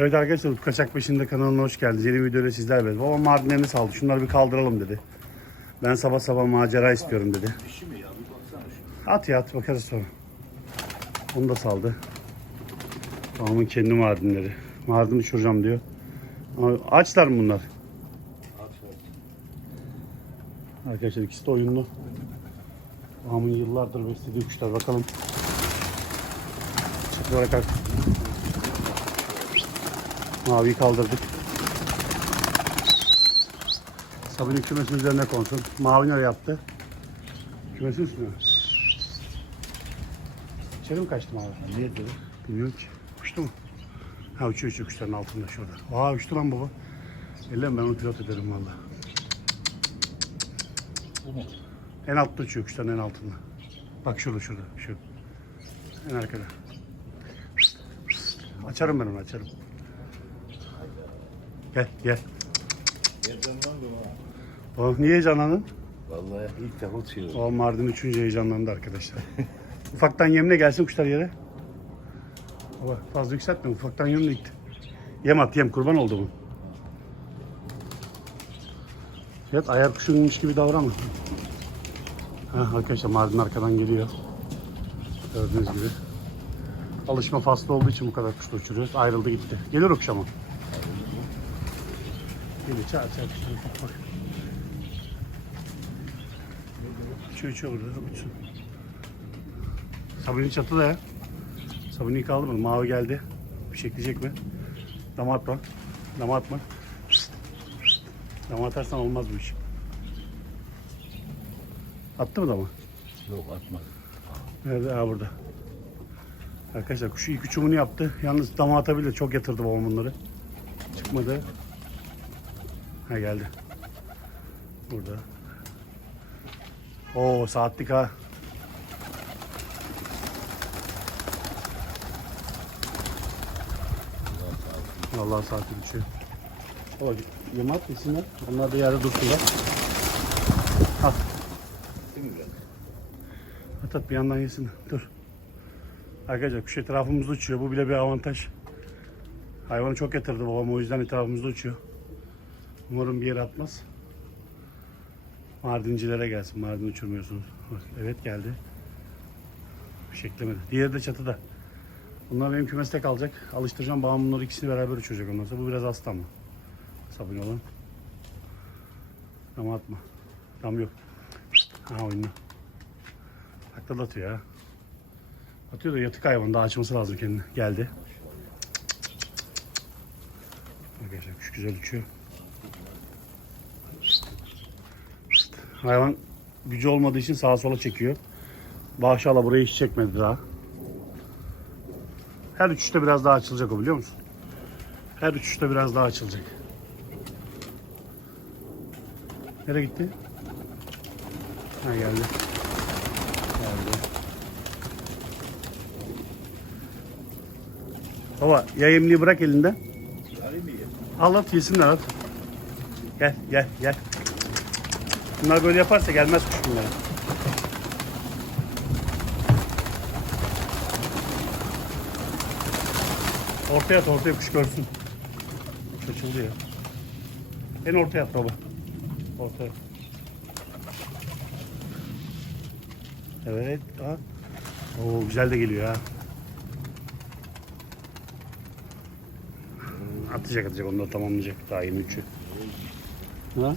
Evet arkadaşlar Utku Kaçak Peşinde kanalına hoş geldiniz. Yeni videoyla sizlerle. Babam mardinlerini saldı. Şunları bir kaldıralım dedi. Ben sabah sabah macera istiyorum dedi. At ya at bakarız sonra. Onu da saldı. Babamın kendi mardinleri. Mardin uçuracağım diyor. Açlar mı bunlar? Arkadaşlar ikisi de oyunlu. Babamın yıllardır beslediği kuşlar. Bakalım. Çıkılara kalk. Maviyi kaldırdık. Sabunun kümesin üzerine konsun. Mavi nereye yaptı? Kümesin üstüne. İçeri mi kaçtı mavi? Niye dedi? Bilmiyorum ki. Uçtu mu? Ha uçuyor uçuyor kuşların altında şurada. Aa uçtu lan baba. Ellem ben onu pilot ederim valla. En altta uçuyor kuşların en altında. Bak şurada şurada şu. En arkada. Açarım ben onu açarım. Gel gel. Oh, niye heyecanlandın? Vallahi ilk defa uçuyorum. O Mardin 3. heyecanlandı arkadaşlar. ufaktan yemle gelsin kuşlar yere. Baba fazla yükseltme ufaktan yemle gitti. Yem at yem kurban oldu bu. Fiyat ayar kuşuymuş gibi davranma. Ha, arkadaşlar Mardin arkadan geliyor. Gördüğünüz gibi. Alışma faslı olduğu için bu kadar kuşla uçuruyoruz. Ayrıldı gitti. Gelir akşama. Geliyor çağır çağır kuşları bak uçuyor burada uçsun. Sabuni çatıda ya. Sabuni kaldı mı? Mavi geldi. Bir şey ekleyecek mi? Dama atma. Dama atma. Dama atarsan olmaz bu iş. Attı mı dama? Yok atmadım. Nerede? Ha burada. Arkadaşlar kuşu ilk uçumunu yaptı. Yalnız dama atabilir. Çok yatırdı babam bunları. Çıkmadı. Ha geldi. Burada. Oo saatlik ha. Vallahi saatlik uçuyor. Baba yem at yesinler. Onlar da yerde dursunlar. Al. At at bir yandan yesin. Dur. Arkadaşlar kuş etrafımızda uçuyor. Bu bile bir avantaj. Hayvanı çok yatırdı babam o yüzden etrafımızda uçuyor. Umarım bir yere atmaz. Mardincilere gelsin. Mardin uçurmuyorsunuz. Evet geldi. Bir şey. Diğeri de çatıda. Bunlar benim kümeste kalacak. Alıştıracağım. Babam bunları ikisini beraber uçuracak ondan sonra. Bu biraz hasta ama. Sabun olan. Ama atma. Tam yok. Ha oyunu. Takla atıyor ya. Atıyor da yatık hayvan daha açması lazım kendini. Geldi. Arkadaşlar kuş güzel uçuyor. Hayvan gücü olmadığı için sağa sola çekiyor. Maşallah burayı hiç çekmedi daha. Her uçuşta biraz daha açılacak o biliyor musun? Her uçuşta biraz daha açılacak. Nereye gitti? Ha geldi. Geldi. Baba yayımlıyı bırak elinden. Al at yesinler at. Gel gel gel. Bunlar böyle yaparsa gelmez kuş bunlara. Ortaya at ortaya kuş görsün. Açıldı ya. En ortaya at baba. Ortaya. Evet. Ha. Oo güzel de geliyor ha. Atacak atacak da tamamlayacak. Daha 23'ü. Ha?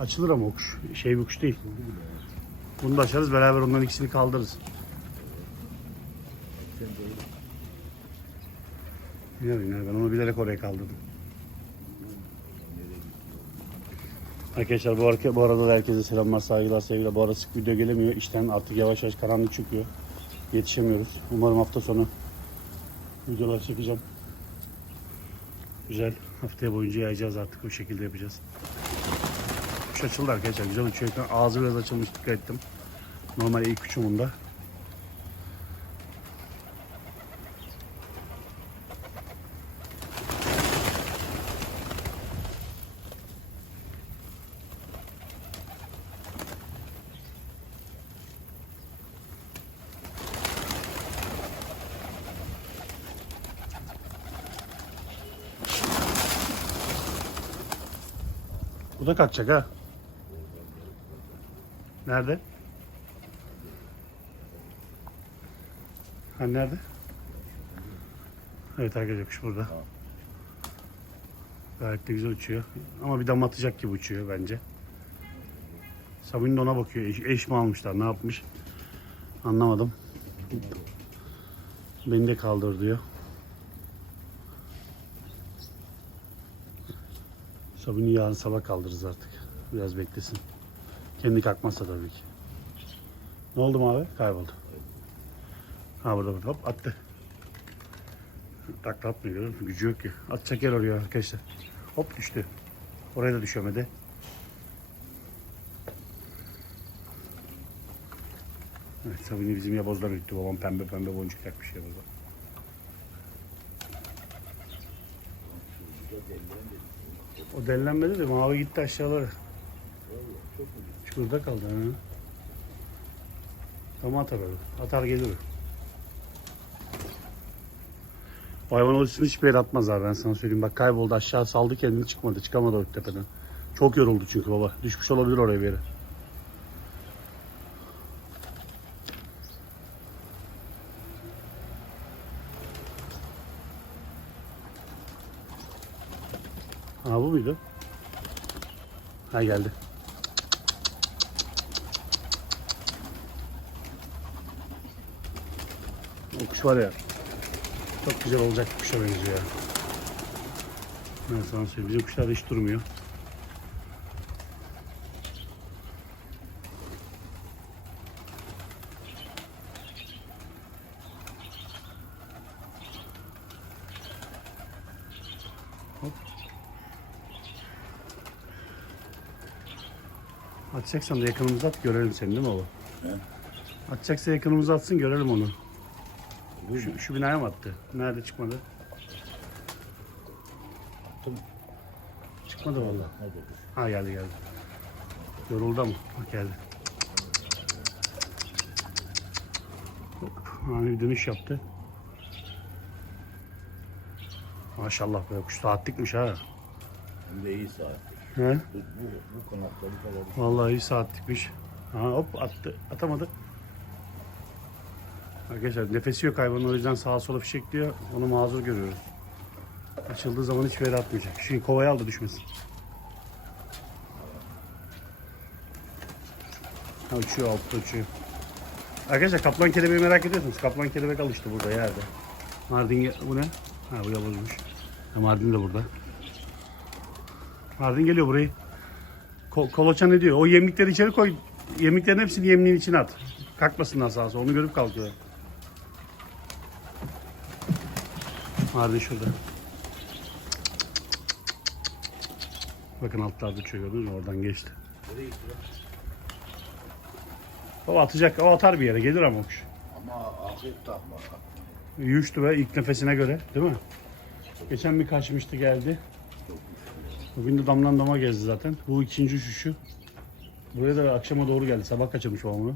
Açılır ama o. Şey bir kuş değil. Bunu da açarız beraber onların ikisini kaldırırız. İner iner ben onu bilerek oraya kaldırdım. Arkadaşlar bu, arka, bu arada da herkese selamlar, saygılar, sevgiler. Bu arada sık video gelemiyor. İşten artık yavaş yavaş karanlık çıkıyor. Yetişemiyoruz. Umarım hafta sonu videolar çekeceğim. Güzel. Haftaya boyunca yayacağız artık. O şekilde yapacağız. Kuş açıldı arkadaşlar. Güzel uçuyor. Ağzı biraz açılmış. Dikkat ettim. Normal ilk uçumunda. Bu da kalkacak ha. Nerede? Ha nerede? Evet arkadaşlar kuş burada. Gayet de güzel uçuyor. Ama bir dam atacak gibi uçuyor bence. Sabun da ona bakıyor. Eş, eş mi almışlar ne yapmış? Anlamadım. Beni de kaldır diyor. Sabun'u yarın sabah kaldırırız artık. Biraz beklesin. Kendi kalkmazsa tabii ki. Ne oldu mu abi? Kayboldu. Ha burada burada. Hop attı. Takla atmıyor görüyor? Gücü yok ki. Atacak yer arıyor arkadaşlar. Hop düştü. Oraya da düşemedi. Evet Sabuni bizim yabozlar gitti. Babam pembe pembe boncuk takmış yaboza. O dellenmedi de mavi gitti aşağılara. Şurada kaldı. Ha. Tamam atar öyle. Atar gelir. Hayvan oluşunu hiçbir yere atmaz abi ben sana söyleyeyim. Bak kayboldu aşağı saldı kendini çıkmadı. Çıkamadı o tepeden. Çok yoruldu çünkü baba. Düşmüş olabilir oraya bir yere. Ha bu muydu? Ha geldi. Kuş var ya. Çok güzel olacak bir kuşa benziyor ya. Ben sana söyleyeyim. Bizim kuşlar hiç durmuyor. Hop. Atacaksan da yakınımıza at görelim seni değil mi baba? He. Atacaksa yakınımıza atsın görelim onu. Şu, şu binaya mı attı? Nerede çıkmadı? Attım. Çıkmadı vallahi. Hadi. Ha geldi geldi. Yoruldu ama. Bak geldi. Hop. Hani bir dönüş yaptı. Maşallah be kuş saatlikmiş ha. Hem de iyi saat. He? Bu, bu, bu kanatları kadar. Vallahi iyi saatlikmiş. Ha hop attı. Atamadı. Arkadaşlar nefesi yok hayvanın o yüzden sağa sola fişekliyor. Onu mazur görüyoruz. Açıldığı zaman hiçbir yere atmayacak. Şimdi kovaya al da düşmesin. Ha uçuyor altta uçuyor. Arkadaşlar kaplan kelebeği merak ediyorsunuz. Kaplan kelebek alıştı burada yerde. Mardin bu ne? Ha bu yavuzmuş. Ha, Mardin de burada. Mardin geliyor burayı. Ko koloça ne diyor? O yemlikleri içeri koy. Yemliklerin hepsini yemliğin içine at. Kalkmasınlar sağa sola. Onu görüp kalkıyor. Mardin şurada. Bakın altlarda mü? Oradan geçti. O atacak. O atar bir yere. Gelir ama kuş. Ama afiyet takma. Yuştu ve ilk nefesine göre. Değil mi? Geçen bir kaçmıştı geldi. Bugün de damdan dama gezdi zaten. Bu ikinci uçuşu. Buraya da akşama doğru geldi. Sabah kaçırmış o onu.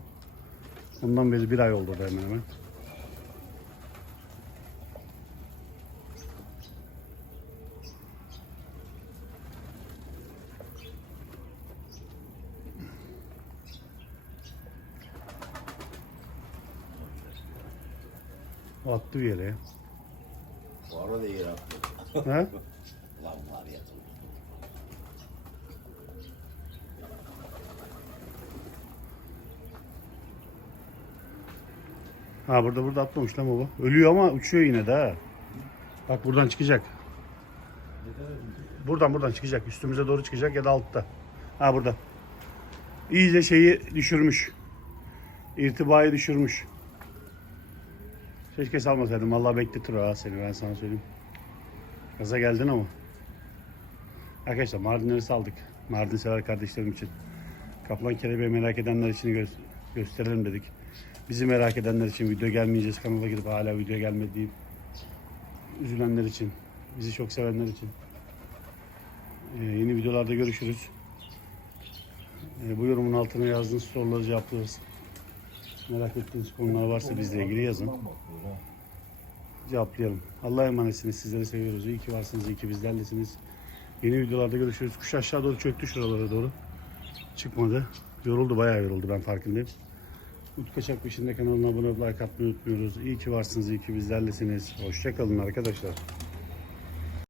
Ondan beri bir ay oldu da hemen hemen. Attı bir yere. Bu arada yer attı. Ha? Lan var ya. Ha burada burada atmamış lan baba. Ölüyor ama uçuyor yine de ha. Bak buradan çıkacak. Buradan buradan çıkacak. Üstümüze doğru çıkacak ya da altta. Ha burada. İyice şeyi düşürmüş. İrtibayı düşürmüş. Keşke salmasaydım. Vallahi bekletir ha seni ben sana söyleyeyim. Gaza geldin ama. Arkadaşlar Mardinleri saldık. Mardin sever kardeşlerim için. Kaplan kelebeği merak edenler için gö- gösterelim dedik. Bizi merak edenler için video gelmeyeceğiz kanala gidip hala video gelmedi deyip üzülenler için, bizi çok sevenler için. Ee, yeni videolarda görüşürüz. Ee, bu yorumun altına yazdığınız soruları cevaplarız. Merak ettiğiniz konular varsa bizle ilgili yazın. Cevaplayalım. Allah'a emanetsiniz. Sizleri seviyoruz. İyi ki varsınız. iyi ki bizlerlesiniz. Yeni videolarda görüşürüz. Kuş aşağı doğru çöktü şuralara doğru. Çıkmadı. Yoruldu. Bayağı yoruldu. Ben farkındayım. Utku Kaçak Peşinde kanalına abone olup like atmayı unutmuyoruz. İyi ki varsınız. iyi ki bizlerlesiniz. Hoşçakalın arkadaşlar.